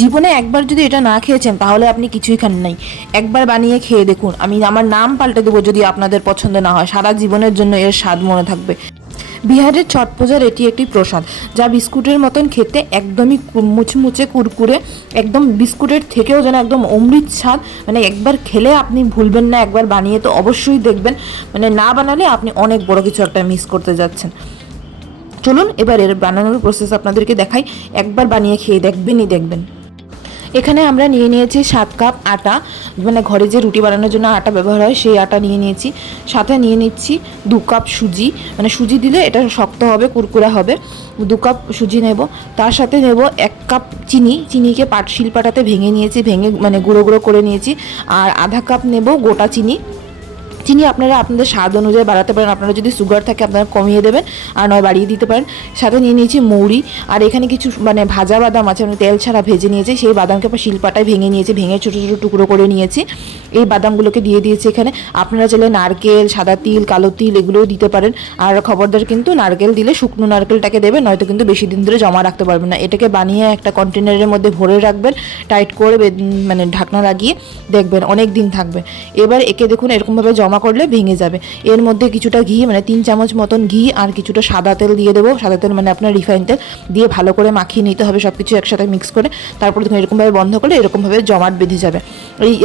জীবনে একবার যদি এটা না খেয়েছেন তাহলে আপনি কিছুই খান নাই। একবার বানিয়ে খেয়ে দেখুন, আমি আমার নাম পাল্টে দেবো যদি আপনাদের পছন্দ না হয়, সারা জীবনের জন্য এর স্বাদ মনে থাকবে। বিহারের ছট পূজার এটি একটি প্রসাদ, যা বিস্কুটের মতন খেতে, একদমই মুচমুচে কুরকুরে, একদম বিস্কুটের থেকেও যেন একদম অমৃত স্বাদ। মানে একবার খেলে আপনি ভুলবেন না, একবার বানিয়ে তো অবশ্যই দেখবেন। মানে না বানালে আপনি অনেক বড় কিছু একটা মিস করতে যাচ্ছেন। চলুন এবার এর বানানোর প্রসেস আপনাদেরকে দেখাই, একবার বানিয়ে খেয়ে দেখবেনই দেখবেন। এখানে আমরা নিয়ে নিয়েছি 7 কাপ আটা, মানে ঘরে যে রুটি বানানোর জন্য আটা ব্যবহার হয় সেই আটা নিয়ে নিয়েছি। সাথে নিয়ে নিচ্ছি 2 কাপ সুজি, মানে সুজি দিলে এটা শক্ত হবে, কুরকুরা হবে। 2 কাপ সুজি নেব। তার সাথে নেব 1 কাপ চিনি, চিনিকে শিলপাটাতে ভেঙে নিয়েছি, ভেঙে মানে গুঁড়ো গুঁড়ো করে নিয়েছি। আর আধা কাপ নেব গোটা চিনি। চিনি আপনারা আপনাদের স্বাদ অনুযায়ী বাড়াতে পারেন, আপনারা যদি সুগার থাকে আপনারা কমিয়ে দেবেন, আর নয় বাড়িয়ে দিতে পারেন। সাথে নিয়ে নিয়েছি মৌরি, আর এখানে কিছু মানে ভাজা বাদাম আছে, আমি তেল ছাড়া ভেজে নিয়েছি, সেই বাদামকে আবার শিলপাটায় ভেঙে নিয়েছি, ভেঙে ছোটো ছোটো টুকরো করে নিয়েছি। এই বাদামগুলোকে দিয়ে দিয়েছি এখানে। আপনারা চাইলে নারকেল, সাদা তিল, কালো তিল এগুলোও দিতে পারেন। আর খবরদার কিন্তু নারকেল দিলে শুকনো নারকেলটাকে দেবেন, নয়তো কিন্তু বেশি দিন ধরে জমা রাখতে পারবেন না। এটাকে বানিয়ে একটা কন্টেনারের মধ্যে ভরে রাখবেন, টাইট করে মানে ঢাকনা লাগিয়ে, দেখবেন অনেক দিন থাকবে। এবার একে দেখুন এরকমভাবে জমা করলে ভেঙে যাবে। এর মধ্যে কিছুটা ঘি, মানে 3 চামচ মতন ঘি আর কিছুটা সাদা তেল দিয়ে দেবো। সাদা তেল মানে আপনার রিফাইন তেল দিয়ে ভালো করে মাখিয়ে নিতে হবে সব কিছু একসাথে মিক্স করে। তারপর দেখুন এরকমভাবে বন্ধ করলে এরকমভাবে জমাট বেঁধে যাবে।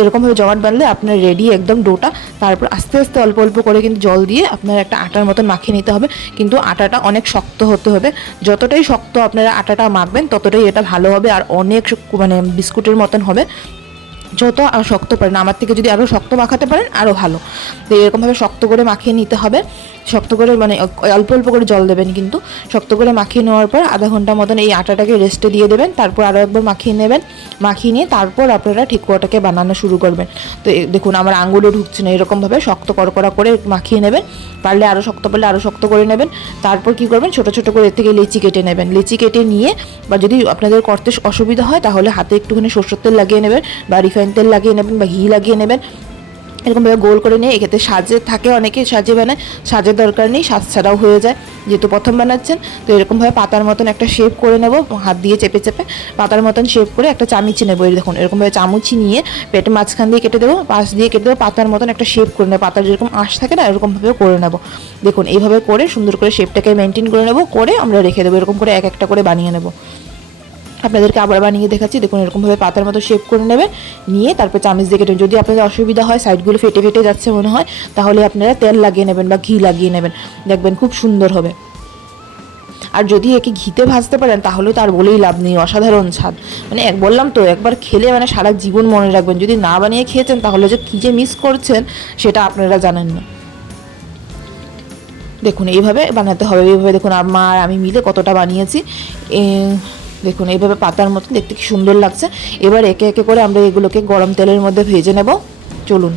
এরকমভাবে জমাট বাঁধলে আপনার রেডি একদম ডোটা। তারপর আস্তে আস্তে অল্প অল্প করে কিন্তু জল দিয়ে আপনার একটা আটার মতন মাখিয়ে নিতে হবে, কিন্তু আটাটা অনেক শক্ত হতে হবে। যতটাই শক্ত আপনারা আটাটা মাখবেন ততটাই এটা ভালো হবে, আর অনেক মানে বিস্কুটের মতন হবে। যত শক্ত পারেন, আমার থেকে যদি আরও শক্ত মাখাতে পারেন আরও ভালো। তো এরকমভাবে শক্ত করে মাখিয়ে নিতে হবে, শক্ত করে মানে অল্প অল্প করে জল দেবেন, কিন্তু শক্ত করে মাখিয়ে নেওয়ার পর আধা ঘন্টা মতন এই আটাটাকে রেস্টে দিয়ে দেবেন। তারপর আরও একবার মাখিয়ে নেবেন, মাখিয়ে নিয়ে তারপর আপনারা ঠেকুয়াটাকে বানানো শুরু করবেন। তো দেখুন আমার আঙুলে ঢুকছে না, এরকমভাবে শক্ত কড়কড়া করে মাখিয়ে নেবেন। পারলে আরও শক্ত, পারলে আরও শক্ত করে নেবেন। তারপর কী করবেন, ছোটো ছোটো করে এর থেকে লেচি কেটে নেবেন। লেচি কেটে নিয়ে, বা যদি আপনাদের করতে অসুবিধা হয় তাহলে হাতে একটুখানি সরষের তেল লাগিয়ে নেবেন, বা রিফাইন তেল লাগিয়ে নেবেন, বা ঘি লাগিয়ে নেবেন। এরকমভাবে গোল করে নিয়ে এক্ষেত্রে সাজে থাকে, অনেকে সাজে বানায়, সাজের দরকার নেই, সাজ ছাড়াও হয়ে যায় যেহেতু প্রথম বানাচ্ছেন। তো এরকমভাবে পাতার মতন একটা শেপ করে নেব, হাত দিয়ে চেপে চেপে পাতার মতন শেপ করে একটা চামিচি নেবো। এই দেখুন এরকমভাবে চামচি নিয়ে পেটে মাঝখান দিয়ে কেটে দেবো, পাশ দিয়ে কেটে দেবো, পাতার মতন একটা শেপ করে নেবো। পাতার যেরকম আঁশ থাকে না, এরকমভাবে করে নেবো। দেখুন এইভাবে করে সুন্দর করে শেপটাকে মেনটেন করে নেবো, করে আমরা রেখে দেবো। এরকম করে এক একটা করে বানিয়ে নেবো। আপনাদেরকে আবার বানিয়ে দেখাচ্ছি। দেখুন এরকমভাবে পাতার মতো শেপ করে নেবেন, নিয়ে তারপর চামচ দিয়ে কেটে, যদি আপনাদের অসুবিধা হয় সাইডগুলো ফেটে ফেটে যাচ্ছে মনে হয়, তাহলে আপনারা তেল লাগিয়ে নেবেন বা ঘি লাগিয়ে নেবেন, দেখবেন খুব সুন্দর হবে। আর যদি একে ঘিতে ভাজতে পারেন তাহলে তো আর বলেই লাভ নেই, অসাধারণ স্বাদ। মানে বললাম তো একবার খেলে মানে সারা জীবন মনে রাখবেন। যদি না বানিয়ে খেয়েছেন তাহলে যে কী যে মিস করছেন সেটা আপনারা জানেন না। দেখুন এইভাবে বানাতে হবে। এইভাবে দেখুন আমার আমি মিলে কতটা বানিয়েছি। দেখুন এইভাবে পাতার মতন দেখতে কি সুন্দর লাগছে। এবার একে একে করে আমরা এগুলোকে গরম তেলের মধ্যে ভেজে নেব। চলুন।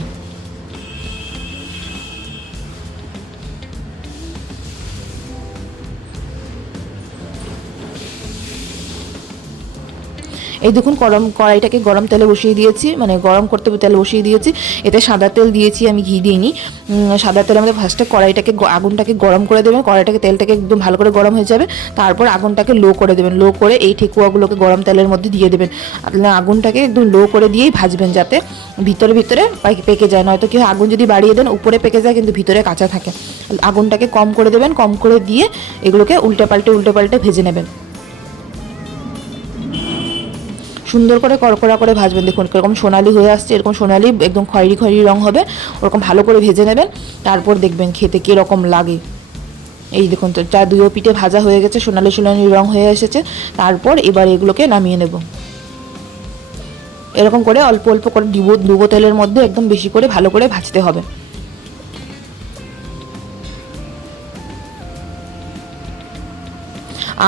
এই দেখুন কড়াইটাকে গরম তেলে বসিয়ে দিয়েছি, মানে গরম করতে তেল বসিয়ে দিয়েছি। এতে সাদা তেল দিয়েছি, আমি ঘি দিইনি। সাদা তেলের মধ্যে ফার্স্টে কড়াইটাকে আগুনটাকে গরম করে দেবেন। কড়াইটাকে তেলটাকে একদম ভালো করে গরম হয়ে যাবে, তারপর আগুনটাকে লো করে দেবেন। লো করে এই ঠেকুয়াগুলোকে গরম তেলের মধ্যে দিয়ে দেবেন। আগুনটাকে একদম লো করে দিয়েই ভাজবেন, যাতে ভিতরে ভিতরে পেকে যায়। নয়তো কি হয়, আগুন যদি বাড়িয়ে দেন উপরে পেকে যায় কিন্তু ভিতরে কাঁচা থাকে। আগুনটাকে কম করে দেবেন, কম করে দিয়ে এগুলোকে উল্টে পাল্টে ভেজে নেবেন। সুন্দর করে কড়কড়া করে ভাজবেন। দেখুন এরকম সোনালি হয়ে আসছে, এরকম সোনালি একদম খয়েরি খয়েরি রং হবে, ওরকম ভালো করে ভেজে নেবেন। তারপর দেখবেন খেতে কীরকম লাগে। এই দেখুন তো চা দুই পিঠে ভাজা হয়ে গেছে, সোনালি সোনালি রং হয়ে এসেছে। তারপর এবার এগুলোকে নামিয়ে নেব। এরকম করে অল্প অল্প করে ডুবো তেলের মধ্যে একদম বেশি করে ভালো করে ভাজতে হবে।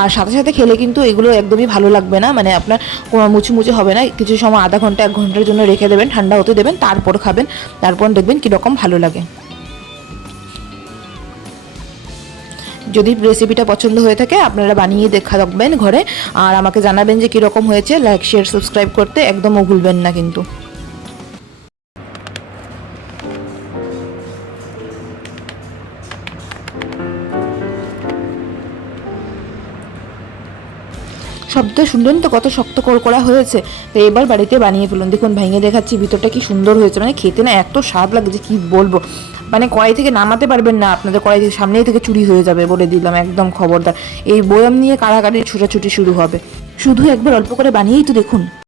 আর সাথে সাথে খেলে কিন্তু এগুলো একদমই ভালো লাগবে না, মানে আপনার কোনো মুচমুচে হবে না। কিছু সময় আধা ঘন্টা 1 ঘন্টার জন্য রেখে দেবেন, ঠান্ডা হতে দেবেন, তারপর খাবেন। তারপর দেখবেন কীরকম ভালো লাগে। যদি রেসিপিটা পছন্দ হয়ে থাকে আপনারা বানিয়ে দেখবেন ঘরে, আর আমাকে জানাবেন যে কীরকম হয়েছে। লাইক শেয়ার সাবস্ক্রাইব করতে একদমও ভুলবেন না কিন্তু। শব্দ শুনলেন তো কত শক্ত করা হয়েছে। তো এবার বাড়িতে বানিয়ে ফেলুন। দেখুন ভেঙে দেখাচ্ছি, ভিতরটা কি সুন্দর হয়েছে, মানে খেতে না এত স্বাদ লাগছে কি বলবো। মানে কড়াই থেকে নামাতে পারবেন না, আপনাদের কড়াই থেকে সামনেই থেকে চুরি হয়ে যাবে বলে দিলাম, একদম খবরদার। এই বয়াম নিয়ে কাড়াকাড়ি ছুটাছুটি শুরু হবে। শুধু একবার অল্প করে বানিয়েই তো দেখুন।